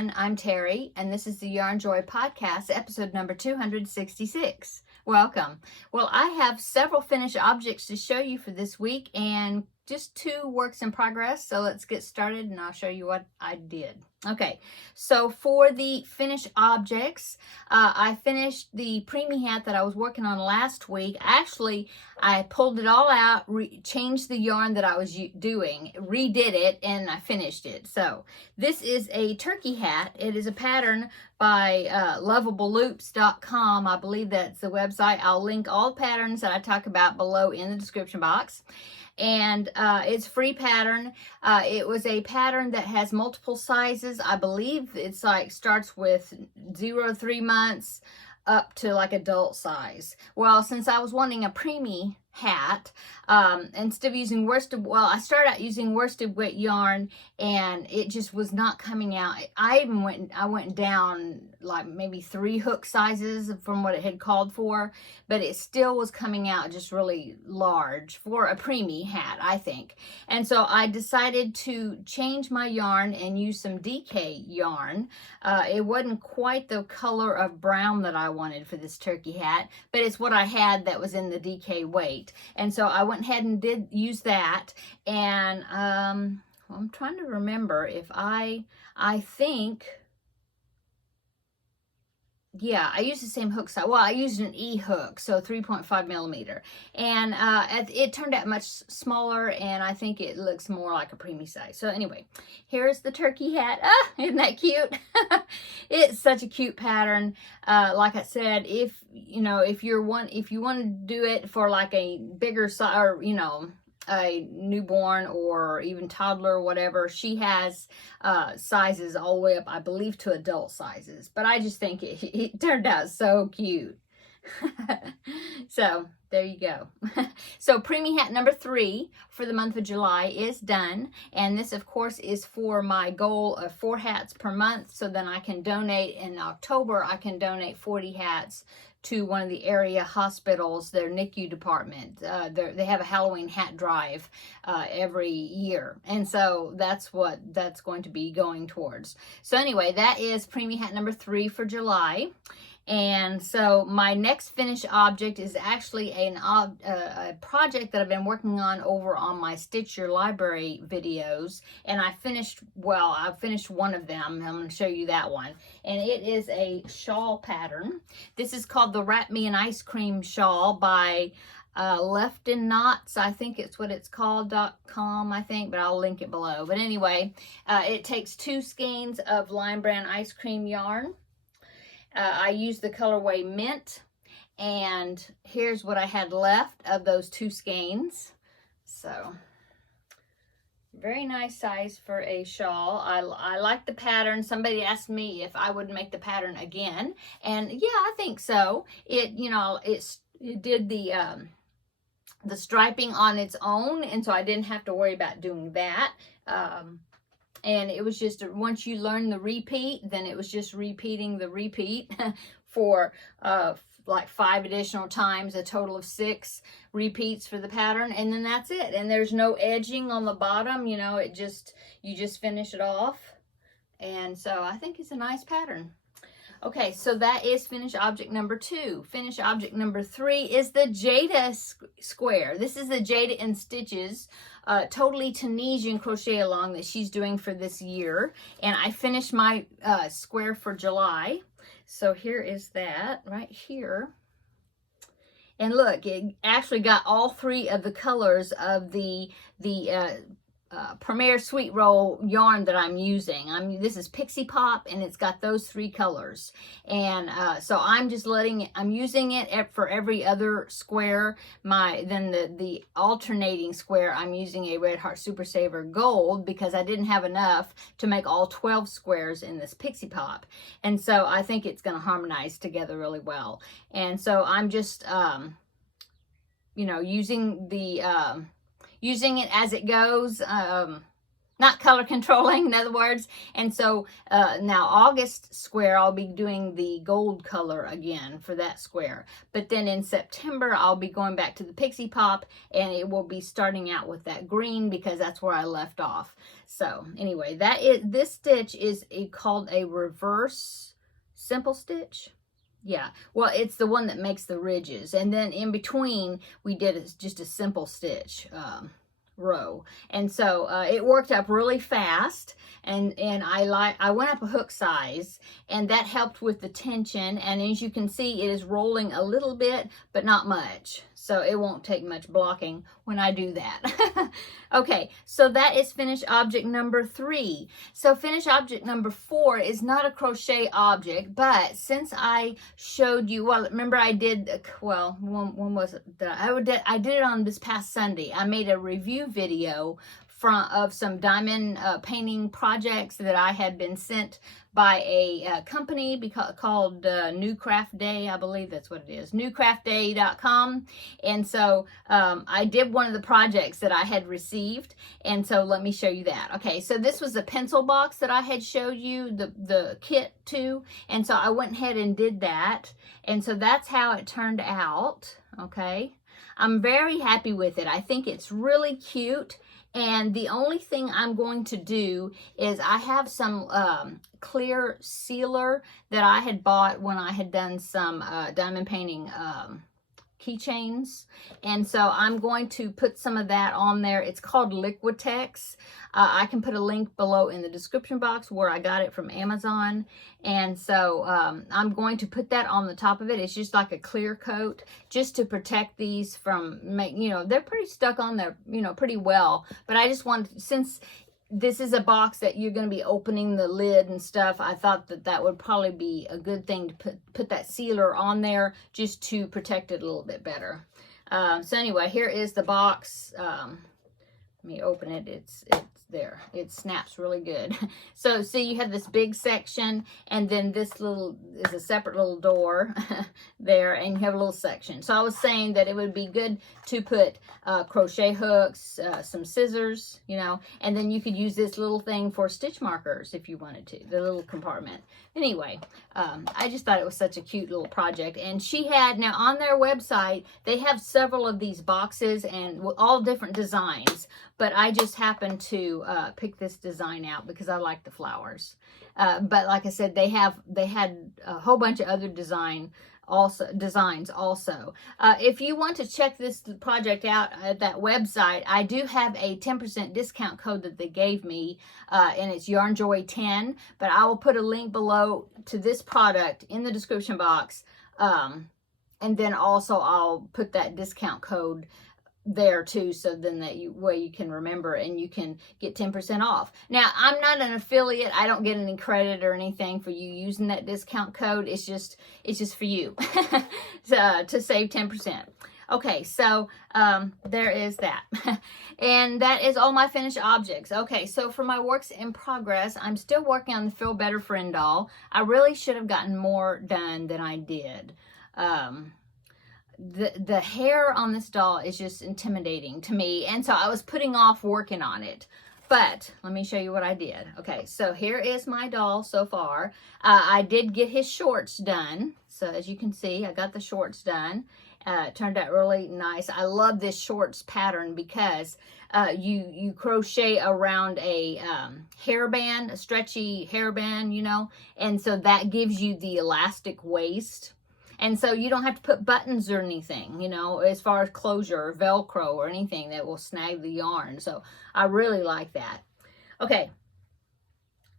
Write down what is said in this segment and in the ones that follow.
everyone. I'm Terry, and this is the Yarnjoy podcast, episode number 266. Welcome. Well, I have several finished objects to show you for this week, and just 2 works in progress. So let's get started, and I'll show you what I did. Okay, so for the finished objects, I finished the preemie hat that I was working on last week. Actually, I pulled it all out, changed the yarn that I was doing, redid it, and I finished it. So this is a turkey hat. It is a pattern by lovableloops.com. I believe that's the website. I'll link all the patterns that I talk about below in the description box. And it's free pattern. It was a pattern that has multiple sizes. I believe it's like starts with 0 to 3 months up to like adult size. Well, since I was wanting a preemie hat, instead of using worsted, I started out using worsted weight yarn, and it just was not coming out. I went down like maybe 3 hook sizes from what it had called for, but it still was coming out just really large for a preemie hat, I think. And so I decided to change my yarn and use some DK yarn. It wasn't quite the color of brown that I wanted for this turkey hat, but it's what I had that was in the DK weight. And so I went ahead and did use that. And I'm trying to remember if I think, yeah, I used the same hook size. Well, I used an E hook, so 3.5 millimeter. And it turned out much smaller, and I think it looks more like a preemie size. So anyway, here's the turkey hat. Isn't that cute? It's such a cute pattern. Like I said, if you want to do it for like a bigger size, or a newborn or even toddler or whatever, she has sizes all the way up, I believe, to adult sizes. But I just think it turned out so cute. So there you go. So preemie hat number 3 for the month of July is done, and this of course is for my goal of 4 hats per month, so then I can donate in October. I can donate 40 hats to one of the area hospitals, their NICU department. They have a Halloween hat drive every year, and so that's what that's going to be going towards. So anyway, that is preemie hat number 3 for July. And so my next finished object is actually a project that I've been working on over on my Stitch Your Library videos, and I finished one of them. I'm going to show you that one, and it is a shawl pattern. This is called the Wrap Me in Ice Cream Shawl by Left in Knots, I think it's what it's called, .com, I think, but I'll link it below. But anyway, it takes 2 skeins of lime brand ice cream yarn. I used the colorway Mint, and here's what I had left of those 2 skeins. So very nice size for a shawl. I like the pattern. Somebody asked me if I would make the pattern again, and yeah, I think so. It did the striping on its own, and so I didn't have to worry about doing that. And it was just, once you learn the repeat, then it was just repeating the repeat for like 5 additional times, a total of 6 repeats for the pattern, and then that's it. And there's no edging on the bottom, you just finish it off. And so I think it's a nice pattern. Okay, so that is finished object number 2. Finished object number 3 is the Jada square. This is the Jada in Stitches, totally Tunisian crochet along that she's doing for this year. And I finished my square for July. So here is that right here. And look, it actually got all 3 of the colors of the Premier Sweet Roll yarn that I'm using. This is Pixie Pop, and it's got those 3 colors. And so I'm using it for every other square. Then the alternating square, I'm using a Red Heart Super Saver Gold, because I didn't have enough to make all 12 squares in this Pixie Pop. And so I think it's going to harmonize together really well. And so I'm just, using it as it goes. not color controlling, in other words. And so now August square, I'll be doing the gold color again for that square. But then in September, I'll be going back to the Pixie Pop, and it will be starting out with that green because that's where I left off. So anyway, this stitch is called a reverse simple stitch. Yeah, well, it's the one that makes the ridges. And then in between, we did just a simple stitch row. And so it worked up really fast, and I went up a hook size, and that helped with the tension. And as you can see, it is rolling a little bit, but not much. So it won't take much blocking when I do that. Okay, so that is finished object number 3. So finished object number 4 is not a crochet object, but since I showed you, well, remember I did, well, when was it? I did it on this past Sunday. I made a review video of some diamond painting projects that I had been sent by a company called New Craft Day. I believe that's what it is, newcraftday.com. And so I did one of the projects that I had received, and so let me show you that. Okay, so this was a pencil box that I had showed you the kit to, and so I went ahead and did that, and so that's how it turned out. Okay, I'm very happy with it. I think it's really cute. And the only thing I'm going to do is I have some clear sealer that I had bought when I had done some diamond painting keychains. And so I'm going to put some of that on there. It's called Liquitex. I can put a link below in the description box where I got it from Amazon. And so I'm going to put that on the top of it. It's just like a clear coat just to protect these from, they're pretty stuck on there, pretty well. But I just want, since this is a box that you're going to be opening the lid and stuff, I thought that would probably be a good thing to put that sealer on there just to protect it a little bit better. So anyway, here is the box. Let me open it. It's there. It snaps really good. So see, you have this big section, and then this little is a separate little door there, and you have a little section. So I was saying that it would be good to put crochet hooks, some scissors, and then you could use this little thing for stitch markers if you wanted to, the little compartment. Anyway, I just thought it was such a cute little project. And she had, now on their website, they have several of these boxes and all different designs, but I just happened to pick this design out because I like the flowers. But like I said, they had a whole bunch of other designs also. If you want to check this project out at that website, I do have a 10% discount code that they gave me, and it's Yarnjoy 10, but I will put a link below to this product in the description box, and then also I'll put that discount code there too, so then that way you can remember and you can get 10% off. Now, I'm not an affiliate. I don't get any credit or anything for you using that discount code. It's just for you to save 10%. Okay, so there is that. And that is all my finished objects. Okay, so for my works in progress, I'm still working on the Feel Better Friend doll. I really should have gotten more done than I did. The hair on this doll is just intimidating to me, and so I was putting off working on it. But let me show you what I did. Okay, so here is my doll so far. I did get his shorts done. So as you can see, I got the shorts done. It turned out really nice. I love this shorts pattern because you crochet around a hairband, a stretchy hairband, and so that gives you the elastic waist. And so you don't have to put buttons or anything, as far as closure or Velcro or anything that will snag the yarn. So I really like that. Okay.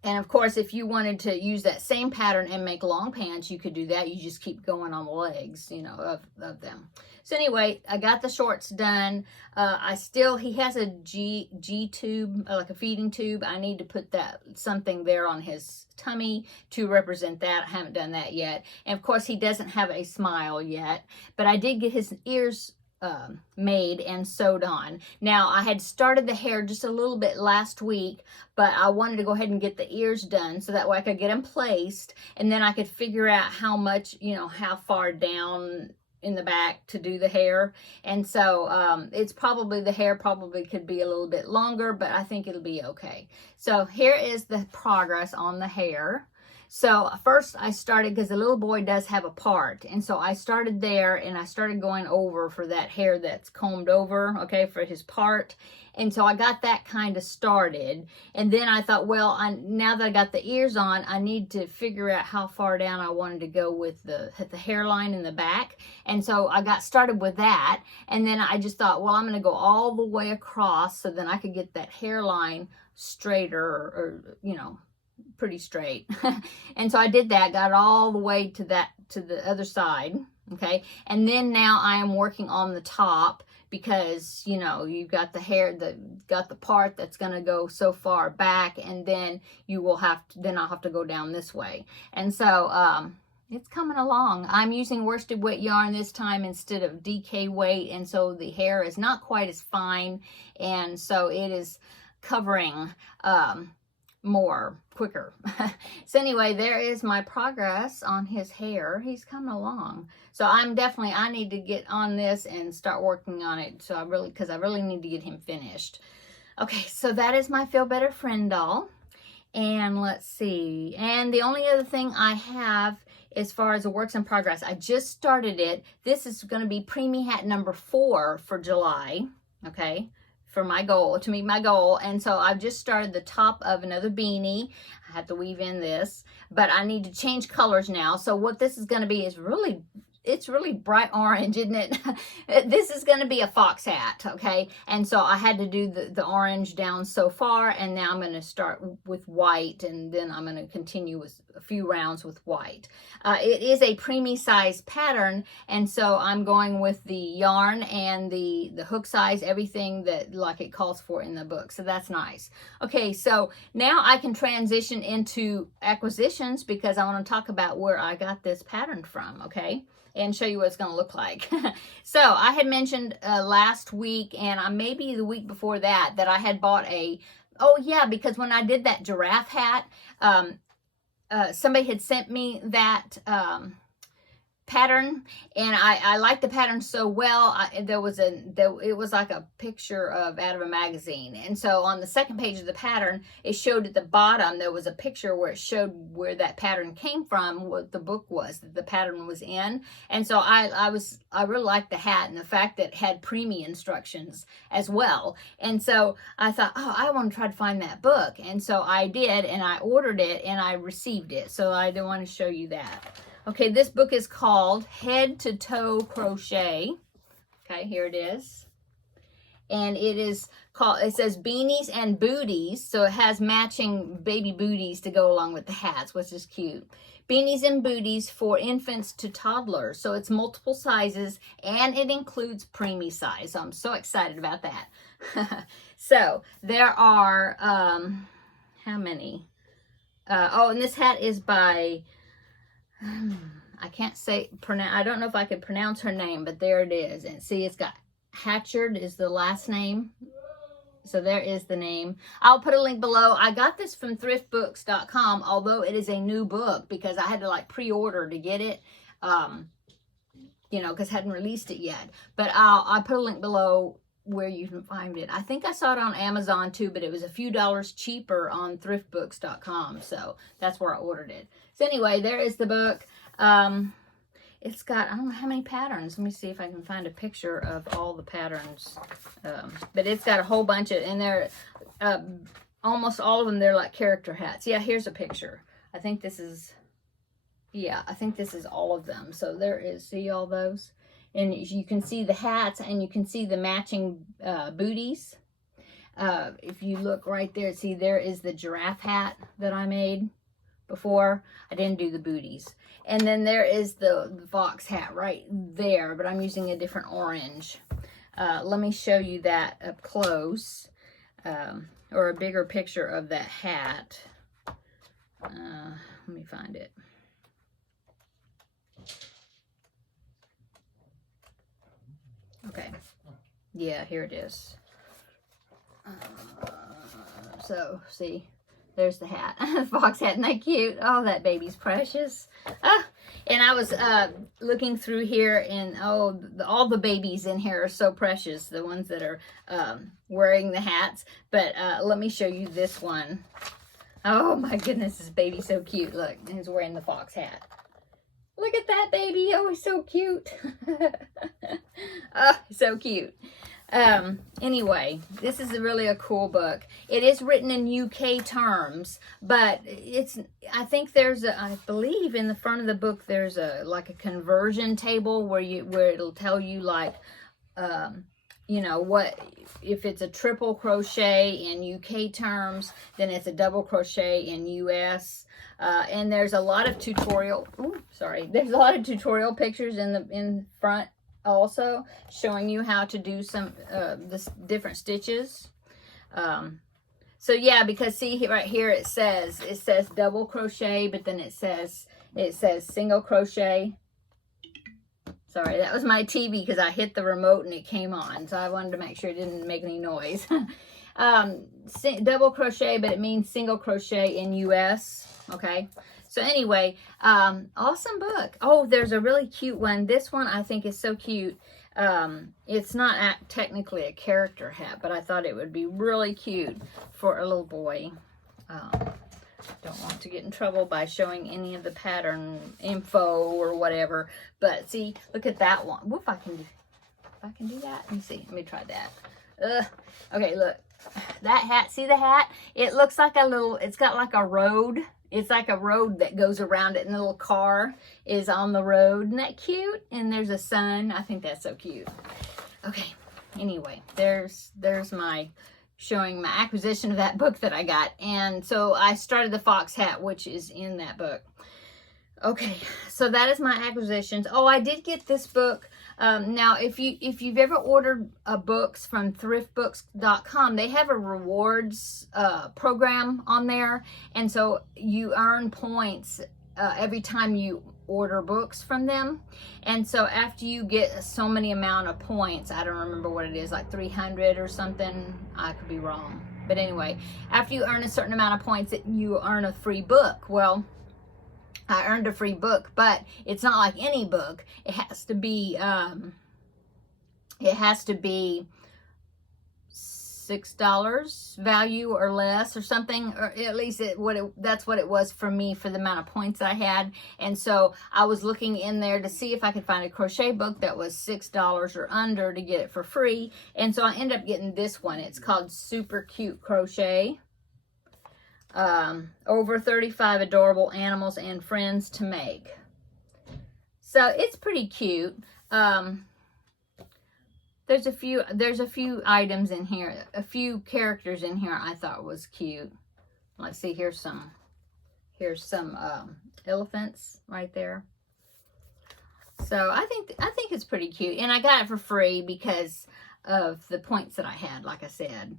And of course, if you wanted to use that same pattern and make long pants, you could do that. You just keep going on the legs, of them. So anyway, I got the shorts done. He has a G tube, like a feeding tube. I need to put something there on his tummy to represent that. I haven't done that yet. And of course, he doesn't have a smile yet, but I did get his ears made and sewed on. Now, I had started the hair just a little bit last week, but I wanted to go ahead and get the ears done so that way I could get them placed, and then I could figure out how much, how far down in the back to do the hair. And so it's probably, the hair probably could be a little bit longer, but I think it'll be okay. So here is the progress on the hair. So first I started, because the little boy does have a part, and so I started there, and I started going over for that hair that's combed over, okay, for his part. And so I got that kind of started, and then I thought, well, now that I got the ears on, I need to figure out how far down I wanted to go with the hairline in the back. And so I got started with that, and then I just thought, well, I'm going to go all the way across so then I could get that hairline straighter, or you know, pretty straight. And so I did that, got all the way to the other side, okay. And then now I am working on the top, because you know, you've got the hair, got the part that's going to go so far back, and then you will have to, then I'll have to go down this way. And so it's coming along. I'm using worsted weight yarn this time instead of DK weight, and so the hair is not quite as fine, and so it is covering more quicker. So anyway, there is my progress on his hair. He's coming along. So I need to get on this and start working on it. So because I really need to get him finished. Okay, so that is my Feel Better Friend doll. And let's see. And the only other thing I have as far as the works in progress, I just started it. This is going to be preemie hat number 4 for July. Okay, for my goal, to meet my goal. And so I've just started the top of another beanie. I have to weave in this, but I need to change colors now. So what this is going to be is it's really bright orange, isn't it? This is going to be a fox hat, okay? And so I had to do the orange down so far, and now I'm going to start with white, and then I'm going to continue with a few rounds with white. It is a preemie size pattern, and so I'm going with the yarn and the hook size, everything that like it calls for in the book. So that's nice. Okay, so now I can transition into acquisitions, because I want to talk about where I got this pattern from, okay? And show you what it's going to look like. So I had mentioned last week, and maybe the week before that, that I had bought because when I did that giraffe hat, somebody had sent me that pattern, and I liked the pattern so well. It was like a picture out of a magazine, and so on the second page of the pattern, it showed at the bottom there was a picture where it showed where that pattern came from, what the book was that the pattern was in. And so I really liked the hat, and the fact that it had preemie instructions as well. And so I thought, oh, I want to try to find that book, and so I did, and I ordered it, and I received it. So I do want to show you that. Okay, this book is called Head to Toe Crochet. Okay, here it is. And it says Beanies and Booties. So it has matching baby booties to go along with the hats, which is cute. Beanies and Booties for infants to toddlers. So it's multiple sizes, and it includes preemie size. So I'm so excited about that. So there are, how many? And this hat is by... I can't I don't know if I could pronounce her name, but there it is. And see, it's got Hatchard is the last name. So there is the name. I'll put a link below. I got this from thriftbooks.com, although it is a new book, because I had to like pre-order to get it, because I hadn't released it yet. But I'll put a link below where you can find it. I think I saw it on Amazon too, but it was a few dollars cheaper on thriftbooks.com. So that's where I ordered it. So anyway, there is the book. It's got, I don't know how many patterns. Let me see if I can find a picture of all the patterns. But it's got a whole bunch of, and they're, almost all of them, they're like character hats. Yeah, here's a picture. I think this is all of them. So there is, see all those? And you can see the hats, and you can see the matching booties. If you look right there, see there is the giraffe hat that I made before. I didn't do the booties. And then there is the fox hat right there, but I'm using a different orange. Let me show you that up close, or a bigger picture of that hat. Let me find it. Okay, yeah, here it is. So, see, there's the hat, the fox hat, isn't that cute? Oh, that baby's precious. And I was looking through here, and oh, all the babies in here are so precious, the ones that are wearing the hats. But let me show you this one. Oh my goodness, this baby's so cute. Look, he's wearing the fox hat. Look at that baby. Oh, he's so cute. Oh, so cute. Anyway, this is really a cool book. It is written in UK terms, but I think I believe in the front of the book there's like a conversion table where it'll tell you like, you know, what, if it's a triple crochet in UK terms, then it's a double crochet in US. And there's a lot of tutorial, there's a lot of tutorial pictures in front also showing you how to do some this different stitches. So yeah, because see right here it says double crochet, but then it says single crochet. Sorry, that was my TV because I hit the remote and it came on, so I wanted to make sure it didn't make any noise. Double crochet, but it means single crochet in US. Okay, so anyway, awesome book. Oh, there's a really cute one. This one I think is so cute. It's not technically a character hat, but I thought it would be really cute for a little boy. Don't want to get in trouble by showing any of the pattern info or whatever, but see, look at that one. Whoop, if I can do that. Let me see. Let me try that. Okay, look. That hat, see the hat? It looks like it's got like a road. It's like a road that goes around it, and the little car is on the road. Isn't that cute? And there's a sun. I think that's so cute. Okay, anyway, there's my showing my acquisition of that book that I got. And so I started the fox hat, which is in that book. Okay, so that is my acquisitions. Oh, I did get this book. Now, if you've ever ordered books from thriftbooks.com, they have a rewards program on there, and so you earn points every time you order books from them. And so after you get so many amount of points, I don't remember what it is, like 300 or something, I could be wrong, but anyway, after you earn a certain amount of points, you earn a free book. Well, I earned a free book, but it's not like any book. It has to be $6 value or less or something, or at least that's what it was for me for the amount of points I had. And so I was looking in there to see if I could find a crochet book that was $6 or under to get it for free. And so I ended up getting this one. It's called Super Cute Crochet. Over 35 adorable animals and friends to make. So it's pretty cute. There's a few items in here, a few characters in here I thought was cute. Let's see, here's some elephants right there. So I think it's pretty cute, and I got it for free because of the points that I had, like I said.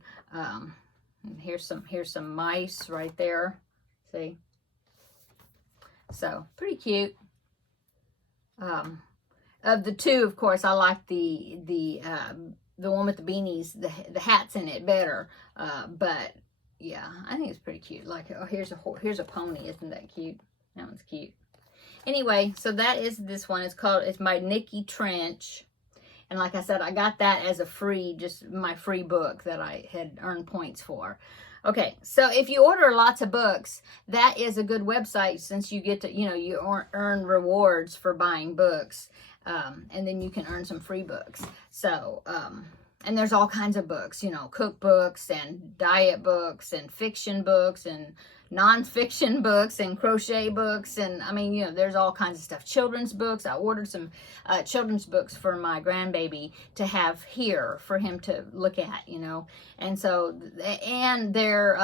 Here's some mice right there. See? So pretty cute. Of the two, of course, I like the one with the beanies, the hats in it better. But yeah, I think it's pretty cute. Like, oh, here's a pony. Isn't that cute? That one's cute. Anyway, so that is this one. It's by Nikki Trench. And like I said, I got that as a free, just my free book that I had earned points for. Okay, so if you order lots of books, that is a good website since you get to, you earn rewards for buying books. And then you can earn some free books. So, and there's all kinds of books, cookbooks and diet books and fiction books and non-fiction books and crochet books, and I mean, there's all kinds of stuff. Children's books. I ordered some children's books for my grandbaby to have here for him to look at, and so, and they're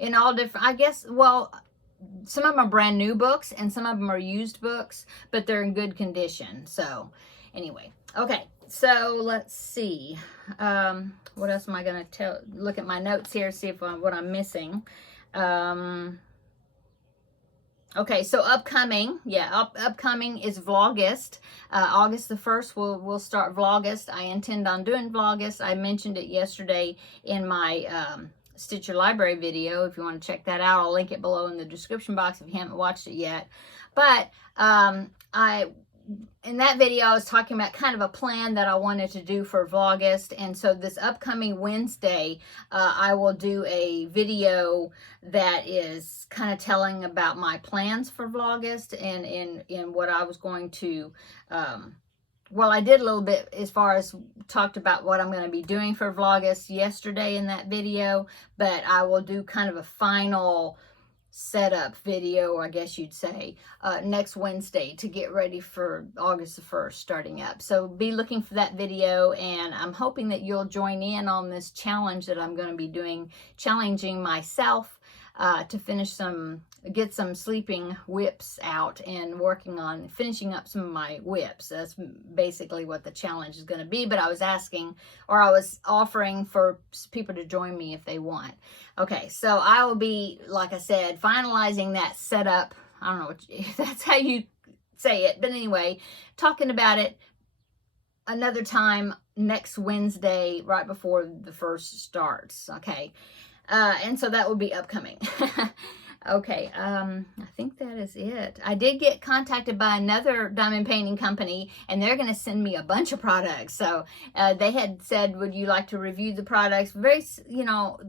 in all different, I guess, well, some of them are brand new books and some of them are used books, but they're in good condition. So anyway, okay, so let's see. What else am I going to look at my notes here, see if what I'm missing. Okay, so upcoming is Vlogust. August the 1st, we'll start Vlogust. I intend on doing Vlogust. I mentioned it yesterday in my Stitch Your Library video. If you want to check that out, I'll link it below in the description box if you haven't watched it yet. But in that video, I was talking about kind of a plan that I wanted to do for Vlogust. And so this upcoming Wednesday, I will do a video that is kind of telling about my plans for Vlogust and in what I was going to, well, I did a little bit as far as talked about what I'm going to be doing for Vlogust yesterday in that video, but I will do kind of a final setup video, I guess you'd say, next Wednesday to get ready for August the 1st starting up. So be looking for that video, and I'm hoping that you'll join in on this challenge that I'm going to be doing, challenging myself to get some sleeping whips out and working on finishing up some of my whips. That's basically what the challenge is going to be, but I was offering for people to join me if they want. Okay, so I will be, like I said, finalizing that setup. I don't know if that's how you say it, but anyway, talking about it another time next Wednesday, right before the first starts, okay? And so that will be upcoming. Okay, I think that is it. I did get contacted by another diamond painting company, and they're going to send me a bunch of products. So they had said, would you like to review the products? Very,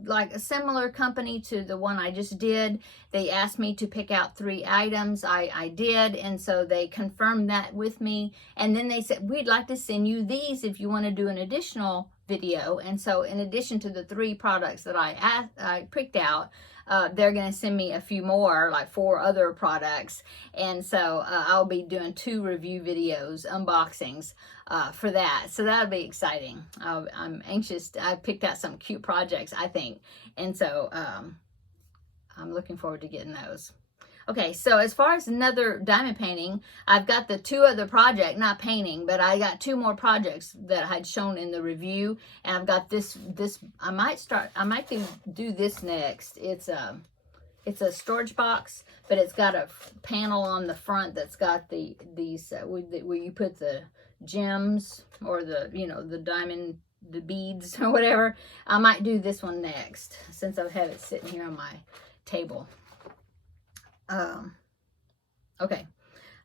like a similar company to the one I just did. They asked me to pick out 3 items. I did, and so they confirmed that with me. And then they said, we'd like to send you these if you want to do an additional video. And so in addition to the 3 products that I picked out, they're going to send me a few more, like 4 other products. And so I'll be doing 2 review videos, unboxings for that. So that'll be exciting. I'm anxious. I picked out some cute projects, I think. And so I'm looking forward to getting those. Okay, so as far as another diamond painting, I've got the 2 other projects, not painting, but I got 2 more projects that I had shown in the review, and I've got this, I might do this next. It's a storage box, but it's got a panel on the front that's got these, where you put the gems or the diamond, the beads or whatever. I might do this one next, since I have it sitting here on my table. Okay,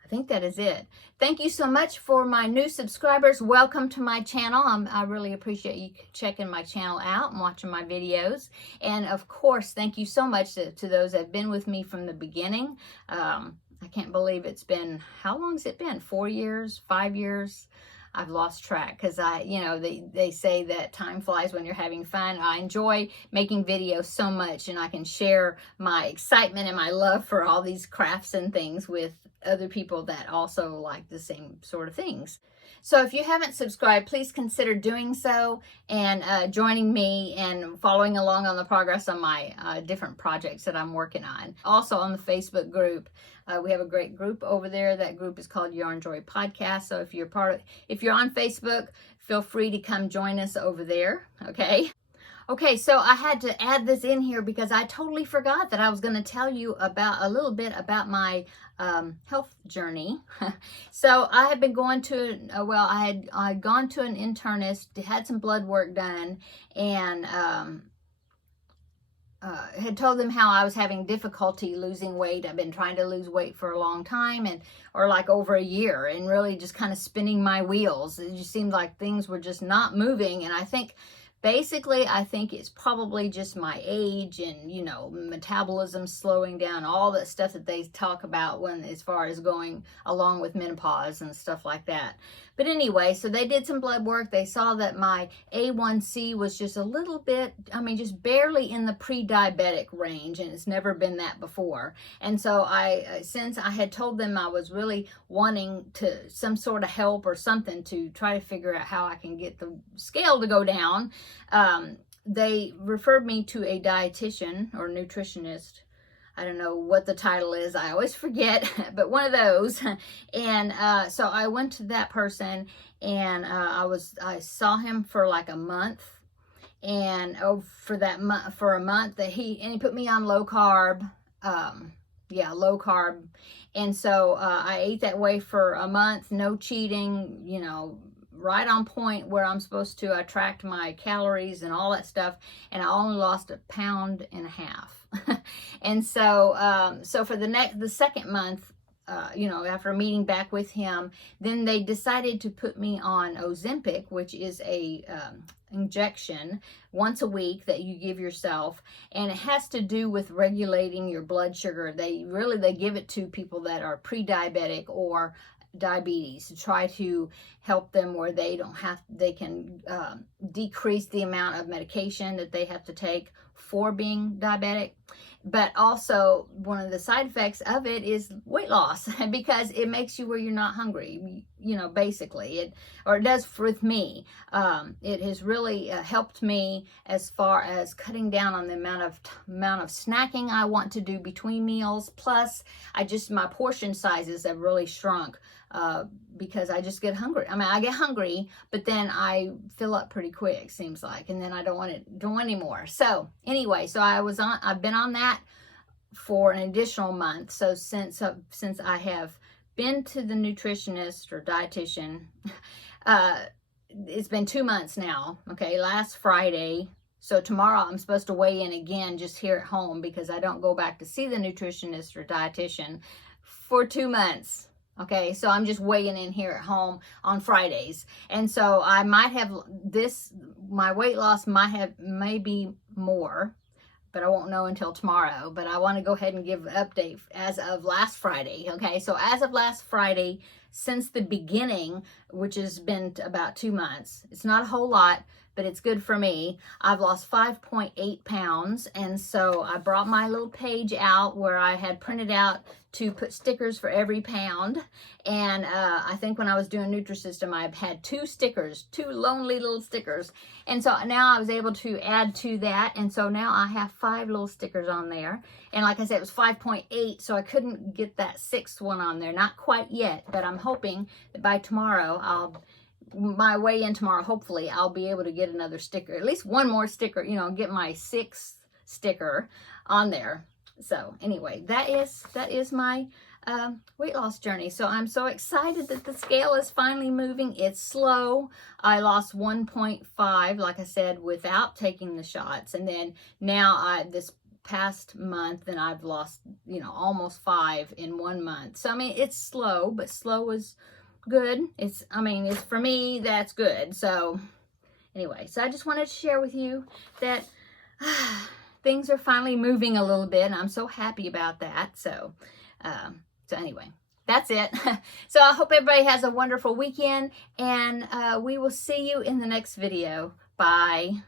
I think that is it. Thank you so much for my new subscribers. Welcome to my channel. I really appreciate you checking my channel out and watching my videos. And of course, thank you so much to those that have been with me from the beginning. I can't believe it's been, how long has it been? 4 years, 5 years? I've lost track because they say that time flies when you're having fun. I enjoy making videos so much, and I can share my excitement and my love for all these crafts and things with other people that also like the same sort of things. So if you haven't subscribed, please consider doing so and joining me and following along on the progress on my different projects that I'm working on. Also on the Facebook group, we have a great group over there. That group is called Yarnjoy Podcast. So if you're on Facebook, feel free to come join us over there. Okay, so I had to add this in here because I totally forgot that I was going to tell you a little bit about my health journey. So I had been going to, I had gone to an internist, had some blood work done, and had told them how I was having difficulty losing weight. I've been trying to lose weight for a long time, or like over a year, and really just kind of spinning my wheels. It just seemed like things were just not moving, and I think it's probably just my age and, metabolism slowing down, all that stuff that they talk about as far as going along with menopause and stuff like that. But anyway, so they did some blood work. They saw that my A1C was just a little bit, just barely in the pre-diabetic range, and it's never been that before. And so since I had told them I was really wanting some sort of help or something to try to figure out how I can get the scale to go down, they referred me to a dietitian or nutritionist. I don't know what the title is. I always forget, but one of those. And so I went to that person, and I saw him for like a month. And for a month, he put me on low carb. Low carb. And so I ate that way for a month, no cheating, right on point where I'm supposed to. I tracked my calories and all that stuff, and I only lost 1.5 pounds. And so for the second month, after meeting back with him, then they decided to put me on Ozempic, which is a injection once a week that you give yourself, and it has to do with regulating your blood sugar. They give it to people that are pre-diabetic or diabetes to try to help them where they can decrease the amount of medication that they have to take for being diabetic. But also, one of the side effects of it is weight loss, because it makes you where you're not hungry, basically. It does with me. It has really helped me as far as cutting down on the amount of snacking I want to do between meals. Plus, my portion sizes have really shrunk because I just get hungry. I mean, I get hungry, but then I fill up pretty quick, seems like, and then I don't want any more. So anyway, I've been on that for an additional month. So since I have been to the nutritionist or dietitian, it's been 2 months now. Okay, last Friday. So tomorrow I'm supposed to weigh in again just here at home, because I don't go back to see the nutritionist or dietitian for 2 months. Okay, so I'm just weighing in here at home on Fridays. And so I might have my weight loss may be more, but I won't know until tomorrow. But I want to go ahead and give an update as of last Friday. Okay, so as of last Friday, since the beginning, which has been about 2 months, it's not a whole lot, but it's good for me. I've lost 5.8 pounds. And so I brought my little page out where I had printed out to put stickers for every pound. And I think when I was doing Nutrisystem, I've had 2 stickers, 2 lonely little stickers. And so now I was able to add to that. And so now I have 5 little stickers on there. And like I said, it was 5.8, so I couldn't get that 6th one on there. Not quite yet, but I'm hoping that by tomorrow, my weigh-in tomorrow, hopefully I'll be able to get another sticker, at least one more sticker, get my 6th sticker on there. So anyway, that is my weight loss journey. So I'm so excited that the scale is finally moving. It's slow. I lost 1.5, like I said, without taking the shots. And then now this past month, and I've lost, almost 5 in 1 month. So I mean, it's slow, but slow is good. It's for me, that's good. So anyway, so I just wanted to share with you that things are finally moving a little bit, and I'm so happy about that. So anyway, that's it. So I hope everybody has a wonderful weekend, and we will see you in the next video. Bye.